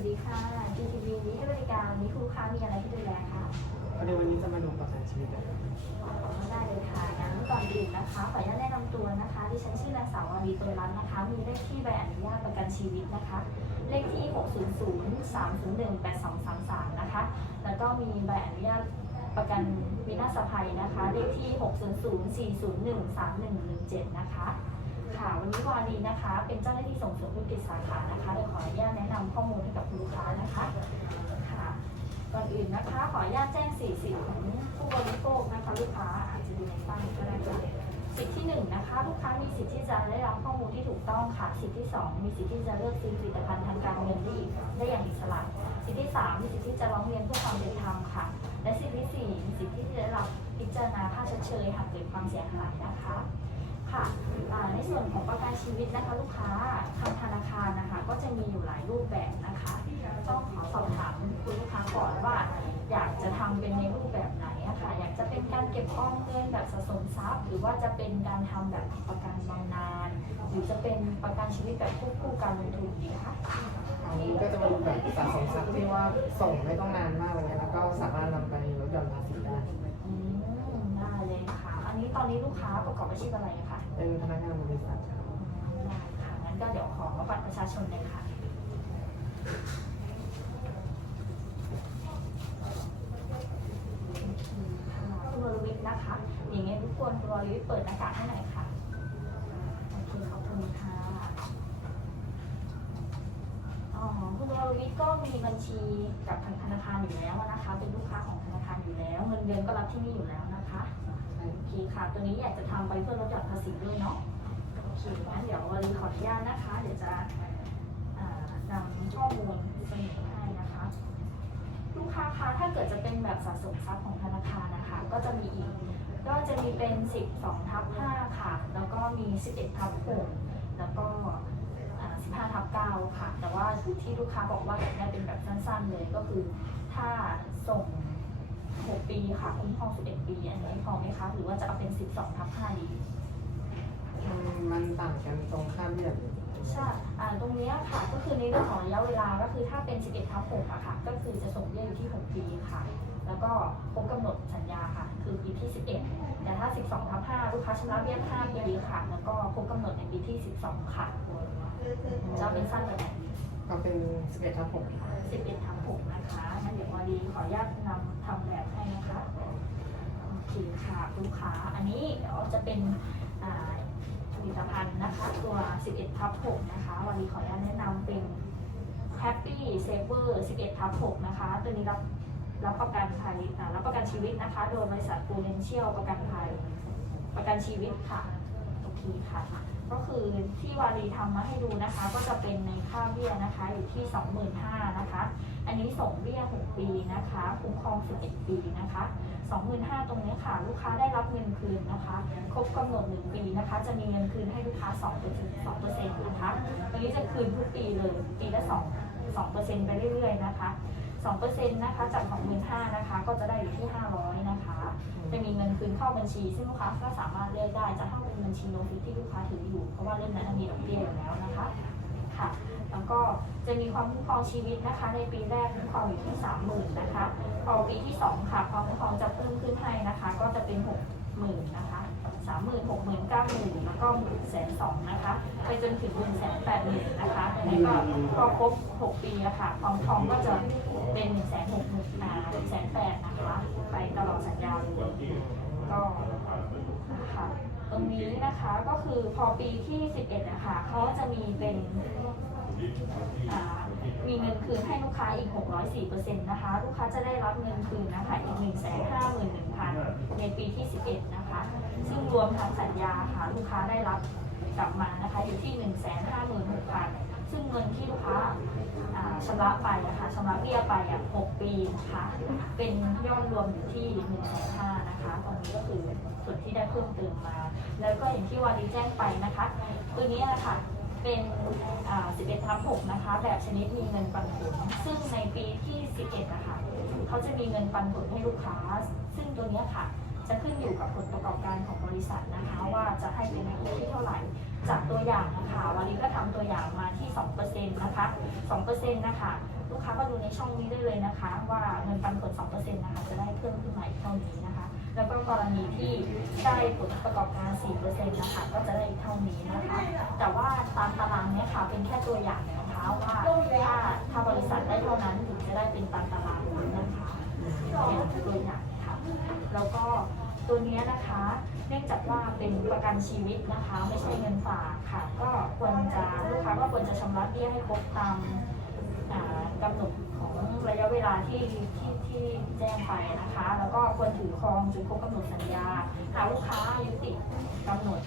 วัสดีค่ะ GTV นี้ให้บริการมีคุณลูกค้ามีอะไรที่ดูแลค่ะพอดีวันนี้จะมาดูประกันชีวิตนะครับได้เลยค่ะงั้นก่อนอื่นนะคะ ขออนุญาตแนะนำตัวนะคะ ดิฉันชื่อนางสาววารีตัวรัตน์นะคะ มีเลขที่ใบอนุญาตประกันชีวิตนะคะ เลขที่ 600 301 8233 นะคะ แล้วก็มีใบอนุญาตประกันวินาศภัยนะคะ เลขที่ 600 401 3117 นะคะ ค่ะ วันนี้วารีนะคะ เป็นเจ้าหน้าที่ส่งเสริมธุรกิจสาขานะคะเลยขออนุญาตแนะนำข้อมูลให้กับคุณลูกค้านะคะค่ะก่อนอื่นนะคะ ขออนุญาตแจ้งสี่สิทธิ์ของผู้บริโภคนะคะลูกค้าอาจจะดูในป้ายก็ได้ค่ะสิทธิที่หนึ่งนะคะ ลูกค้ามีสิทธิ์ที่จะได้รับข้อมูลที่ถูกต้องค่ะ สิทธิที่สองมีสิทธิ์ที่จะเลือกซื้อผลิตภัณฑ์ทางการเงินได้อีกได้อย่างอิสระ สิทธิที่สามมีสิทธิที่จะร้องเรียนเพื่อความเป็นธรรมค่ะ และสิทธิที่สี่มีสิทธิที่จะได้รับพิจารณาค่าชดเชยหากเกิดความเสียหายนะคะ ค่ะอ่าในส่วนของประกันชีวิตนะคะลูกค้าทางธนาคารนะคะ ก็จะมีอยู่หลายรูปแบบนะคะ ต้องขอสอบถามคุณลูกค้าก่อนว่า อยากจะทำเป็นในรูปแบบไหนอะค่ะ อยากจะเป็นการเก็บออมเงินแบบสะสมทรัพย์ หรือว่าจะเป็นการทำแบบประกันบำนาญหรือจะเป็นประกันชีวิตแบบควบคู่การลงทุนดีคะอันนี้ก็จะมาดูแบบสะสมทรัพย์ที่ว่าส่งไม่ต้องนานมากอะไรเงี้ยแล้วก็สามารถนำไปลดหย่อนภาษีได้อืมได้เลยค่ะ อันนี้ตอนนี้ลูกค้าประกอบอาชีพอะไรอะคะ เป็นพนักงานบริษัทครับได้ค่ะงั้นก็เดี๋ยวขอบัตรประชาชนเลยค่ะ คุณวรวิทย์นะคะ อย่างเงี้ยทุกคนคุณวรวิทย์เปิดหน้ากากให้หน่อยค่ะโอเคขอบคุณค่ะ อ๋อ คุณวรวิทย์ก็มีบัญชีกับทางธนาคารอยู่แล้วนะคะ เป็นลูกค้าของธนาคารอยู่แล้ว เงินเดือนก็รับที่นี่อยู่แล้วนะคะ โอเคค่ะ ตัวนี้อยากจะทำไปเพื่อลดหย่อนภาษีด้วยเนาะ โอเคงั้นเดี๋ยววันนี้ขออนุญาตนะคะ เดี๋ยวจะอ่านำข้อมูลเสนอให้นะคะ ลูกค้าคะถ้าเกิดจะเป็นแบบสะสมทรัพย์ของธนาคารนะคะ ก็จะมีอีก ก็จะมีเป็น 12ทับ5ค่ะ แล้วก็มี 11ทับ6แล้วก็15ทับ9ค่ะ แต่ว่าที่ลูกค้าบอกว่าอยากได้เป็นแบบสั้นๆเลยก็คือ ถ้าส่ง 6 ปีค่ะคุ้มครอง11 ปี อันนี้พอไหมคะ หรือว่าจะเอาเป็น 12ทับ5ดีอืมมันต่างกันตรงค่าเบี้ยหรือใช่อ่าตรงเนี้ยค่ะ ก็คือในเรื่องของระยะเวลา ก็คือถ้าเป็น 11ทับ6อะค่ะ ก็คือจะส่งเบี้ยอยู่ที่ 6 ปีค่ะ แล้วก็ครบกำหนดสัญญาค่ะ คือปีที่ 11 แต่ถ้า 12ทับ5ลูกค้าชำระเบี้ย5ปีค่ะ แล้วก็ครบกำหนดในปีที่ 12 ค่ะจะเป็นสั้นแบบไหน ก็เป็น11ทับ6 11ทับ6นะคะงั้นเดี๋ยววันดีขออนุญาตนำทำแบบให้นะคะโอเคค่ะลูกค้า อันนี้เดี๋ยวจะเป็นผลิตภัณฑ์นะคะตัว 11ทับ6นะคะวันนี้ขออนุญาตแนะนำเป็น Happy Saver 11ทับ6นะคะ ตัวนี้รับรับประกันภัยรับประกันชีวิตนะคะ โดยบริษัท Prudential ประกันภัย ประกันชีวิตค่ะ โอเคค่ะ ก็คือที่วารีทำมาให้ดูนะคะ ก็จะเป็นในค่าเบี้ยนะคะ อยู่ที่ 25,000นะคะ อันนี้ส่งเบี้ย 6 ปีนะคะคุ้มครอง 11 ปีนะคะ25,000ตรงนี้ค่ะ ลูกค้าได้รับเงินคืนนะคะ ครบกำหนด 1 ปีนะคะ จะมีเงินคืนให้ลูกค้า2เปอร์เซ็นต์2เปอร์เซ็นต์นะคะตรงนี้จะคืนทุกปีเลย ปีละ2 2เปอร์เซ็นต์ไปเรื่อยๆนะคะ2เปอร์เซ็นต์นะคะจาก25,000นะคะ ก็จะได้อยู่ที่ 500 จะมีเงินคืนเข้าบัญชี ซึ่งลูกค้าก็สามารถเลือกได้จะเข้าเป็นบัญชีโนฟิที่ลูกค้าถืออยู่ เพราะว่าเรื่องนั้นมีดอกเบี้ยอยู่แล้วนะคะค่ะแล้วก็จะมีความคุ้มครองชีวิตนะคะ ในปีแรกคุ้มครองอยู่ที่สามหมื่นนะคะพอปีที่สองค่ะความคุ้มครองจะเพิ่มขึ้นให้นะคะ ก็จะเป็นหก หมื่นนะคะสามหมื่นหกหมื่นเก้าหมื่นแล้วก็หมื่นแสนสองนะคะไปจนถึงหมื่นแสนแปดหมื่นนะคะแล้วก็พอครบหกปีอะค่ะทองทองก็จะเป็นหนึ่งแสนหกหมื่นนาหนึ่งแสนแปดนะคะ ไปตลอดสัญญาเลยก็นะคะตรงนี้นะคะก็คือพอปีที่สิบเอ็ดนะคะเขาจะมีเป็น มีเงินคืนให้ลูกค้าอีก 604%นะคะ ลูกค้าจะได้รับเงินคืนนะคะอีก 151,000 ในปีที่ 11 นะคะ ซึ่งรวมทั้งสัญญาค่ะลูกค้าได้รับกลับมานะคะอยู่ที่ 156,000 ซึ่งเงินที่ลูกค้าชำระไปนะคะชำระเบี้ยไปอะ6ปีนะคะเป็นยอดรวมอยู่ที่ 1,500,000นะคะตรงนี้ก็คือส่วนที่ได้เพิ่มเติมมา แล้วก็อย่างที่วารีแจ้งไปนะคะ ตัวนี้นะคะ เป็น11ทับ6นะคะ แบบชนิดมีเงินปันผล ซึ่งในปีที่ 11 นะคะ เขาจะมีเงินปันผลให้ลูกค้า ซึ่งตัวเนี้ยค่ะ จะขึ้นอยู่กับผลประกอบการของบริษัทนะคะ ว่าจะให้เป็นในที่เท่าไหร่ จากตัวอย่างนะคะ วันนี้ก็ทำตัวอย่างมาที่ 2%นะคะ2%นะคะ ลูกค้าก็ดูในช่องนี้ได้เลยนะคะ ว่าเงินปันผล 2%นะคะ จะได้เพิ่มขึ้นมาอีกเท่านี้นะคะ แล้วก็กรณีที่ได้ผลประกอบการ 4%นะคะก็จะได้เท่านี้นะคะ แต่ว่าตามตารางเนี่ยค่ะเป็นแค่ตัวอย่างนะคะว่าถ้าถ้าบริษัทได้เท่านั้นถึงจะได้เป็นตามตารางนะคะเป็นตัวอย่างค่ะแล้วก็ตัวเนี้ยนะคะ เนื่องจากว่าเป็นประกันชีวิตนะคะ ไม่ใช่เงินฝากค่ะ ก็ควรจะลูกค้าก็ควรจะชำระเบี้ยให้ครบตาม กำหนดของระยะเวลาที่ที่ที่แจ้งไปนะคะ แล้วก็ควรถือครองจนครบกำหนดสัญญาหากลูกค้ายุติกำหนด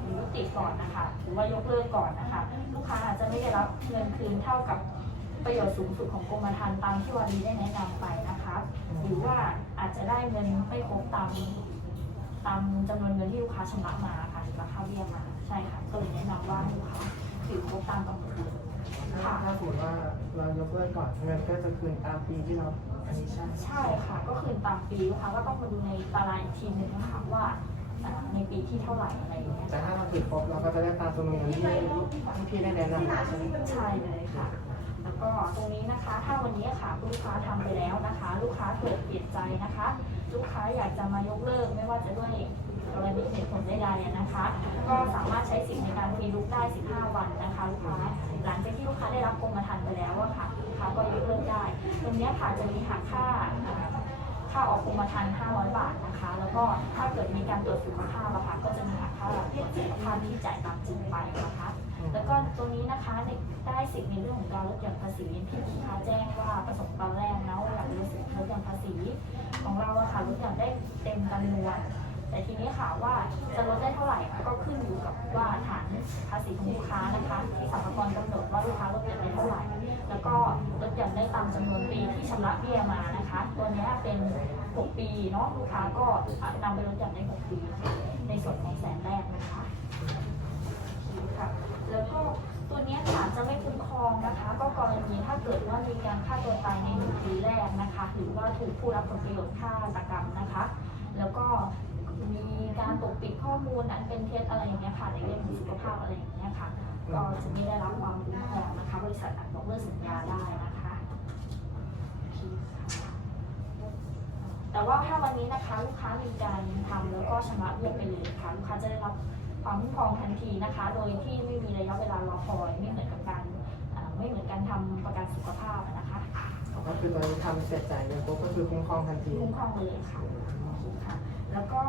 หรือยุติก่อนนะคะหรือว่ายกเลิกก่อนนะคะ ลูกค้าอาจจะไม่ได้รับเงินคืนเท่ากับประโยชน์สูงสุดของกรมธรรม์ตามที่วารีได้แนะนำไปนะคะ หรือว่าอาจจะได้เงินไม่ครบตามตามจำนวนเงินที่ลูกค้าชำระมาค่ะหรือราคาเบี้ยมาใช่ค่ะก็เลยแนะนำว่าให้ลูกค้าถือครบตามกำหนด ถ้าถ้าสมมติว่าเรายกเลิกก่อนเงินก็จะคืนตามปีที่เราอันนี้ใช่ใช่ค่ะ ก็คืนตามปีลูกค้าก็ต้องมาดูในตารางอีกทีหนึ่งนะคะว่าอ่าในปีที่เท่าไหร่อะไรอย่างเงี้ยแต่ถ้าเราถือครบเราก็จะได้ตามจำนวนเงินที่ที่พี่ได้แนะนำมาใช่ไหมใช่เลยค่ะ แล้วก็ตรงนี้นะคะถ้าวันนี้ค่ะลูกค้าทำไปแล้วนะคะ ลูกค้าเกิดเปลี่ยนใจนะคะ ลูกค้าอยากจะมายกเลิกไม่ว่าจะด้วย กรณีเหตุผลใดๆนะคะ ก็สามารถใช้สิทธิ์ในการฟรีลุกได้ 15 วันนะคะลูกค้า หลังจากที่ลูกค้าได้รับกรมธรรม์ไปแล้วอะค่ะลูกค้าก็ยกเลิกได้ ตรงนี้ค่ะจะมีหักค่าค่าออกกรมธรรม์500 บาทนะคะ แล้วก็ถ้าเกิดมีการตรวจสุขภาพอะค่ะก็จะมีหักค่าตรวจสุขภาพที่จ่ายตามจริงไปนะคะ แล้วก็ตัวนี้นะคะในได้สิทธิ์ในเรื่องของการลดหย่อนภาษีที่ลูกค้าแจ้งว่าประสบตอนแรกนะว่าอยากลดสิทธิ์ลดหย่อนภาษี ของเราอะค่ะลดหย่อนได้เต็มจำนวน แต่ทีนี้ค่ะว่าจะลดได้เท่าไหร่ก็ขึ้นอยู่กับว่าฐานภาษีของลูกค้านะคะ ที่สรรพากรกำหนดว่าลูกค้าลดหย่อนได้เท่าไหร่ แล้วก็ลดหย่อนได้ตามจำนวนปีที่ชำระเบี้ยมานะคะ ตัวนี้เป็น6ปีเนาะลูกค้าก็นำไปลดหย่อนได้6ปี ในส่วนของแสนแรกนะคะค่ะแล้วก็ตัวนี้ยค่ะจะไม่คุ้มครองนะคะ ก็กรณีถ้าเกิดว่ามีการฆ่าตัวตายในหนึ่งปีแรกนะคะ หรือว่าถูกผู้รับผลประโยชน์ฆ่าตกรรมนะคะ แล้วก็ มีการปกปิดข้อมูลอันเป็นเท็จอะไรอย่างเงี้ยค่ะในเรื่องของสุขภาพอะไรอย่างเงี้ยค่ะ ก็จะไม่ได้รับความคุ้มครองนะคะ บริษัทอาจยกเลิกสัญญาได้นะคะโอเคค่ะแต่ว่าถ้าวันนี้นะคะลูกค้ามีการทำแล้วก็ชำระเงินไปเลยค่ะลูกค้าจะได้รับความคุ้มครองทันทีนะคะ โดยที่ไม่มีระยะเวลารอคอยไม่เหมือนกับการอ่าไม่เหมือนการทำประกันสุขภาพอะนะคะก็คือตอนนี้ทำเสร็จจ่ายเงินปุ๊บก็คือคุ้มครองทันทีคุ้มครองเลยค่ะโอเคค่ะ แล้วก็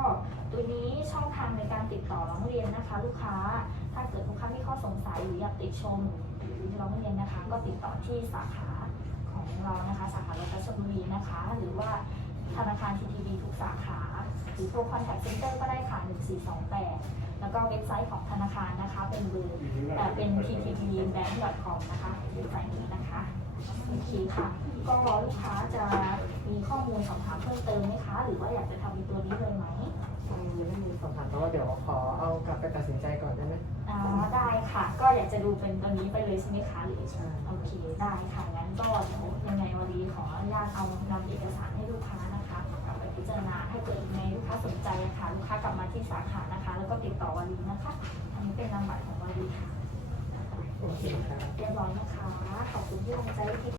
ตัวนี้ช่องทางในการติดต่อร้องเรียนนะคะ ลูกค้า ถ้าเกิดลูกค้ามีข้อสงสัยหรืออยากติดชมหรือร้องเรียนนะคะ ก็ติดต่อที่สาขาของเรานะคะ สาขาโลตัสชลบุรีนะคะ หรือว่าธนาคาร TTB ทุกสาขา หรือโทร contact center ก็ได้ค่ะ 1428 แล้วก็เว็บไซต์ของธนาคารนะคะ เป็นเบอร์แต่เป็น ttbbank.com นะคะเว็บไซต์นี้นะคะ โอเคค่ะก็ลูกค้าจะมีข้อมูลสอบถามเพิ่มเติมไหมคะ หรือว่าอยากจะทำเป็นตัวนี้เลยไหมยังไม่มีสอบถามแต่ว่าเดี๋ยวขอเอากลับไปตัดสินใจก่อนได้ไหมอ่าได้ค่ะ ก็อยากจะดูเป็นตัวนี้ไปเลยใช่ไหมคะหรือใช่โอเคได้ค่ะงั้นก็เดี๋ยวยังไงวันนี้ขออนุญาตเอานำเอกสารให้ลูกค้านะคะกลับไปพิจารณาถ้าเกิดยังไงลูกค้าสนใจอะค่ะลูกค้ากลับมาที่สาขานะคะ แล้วก็ติดต่อวันนี้นะคะอันนี้เป็นนามบัตรของวันนี้ค่ะ โอเคครับเรียบร้อยนะคะ ขอบคุณที่ลงใจที่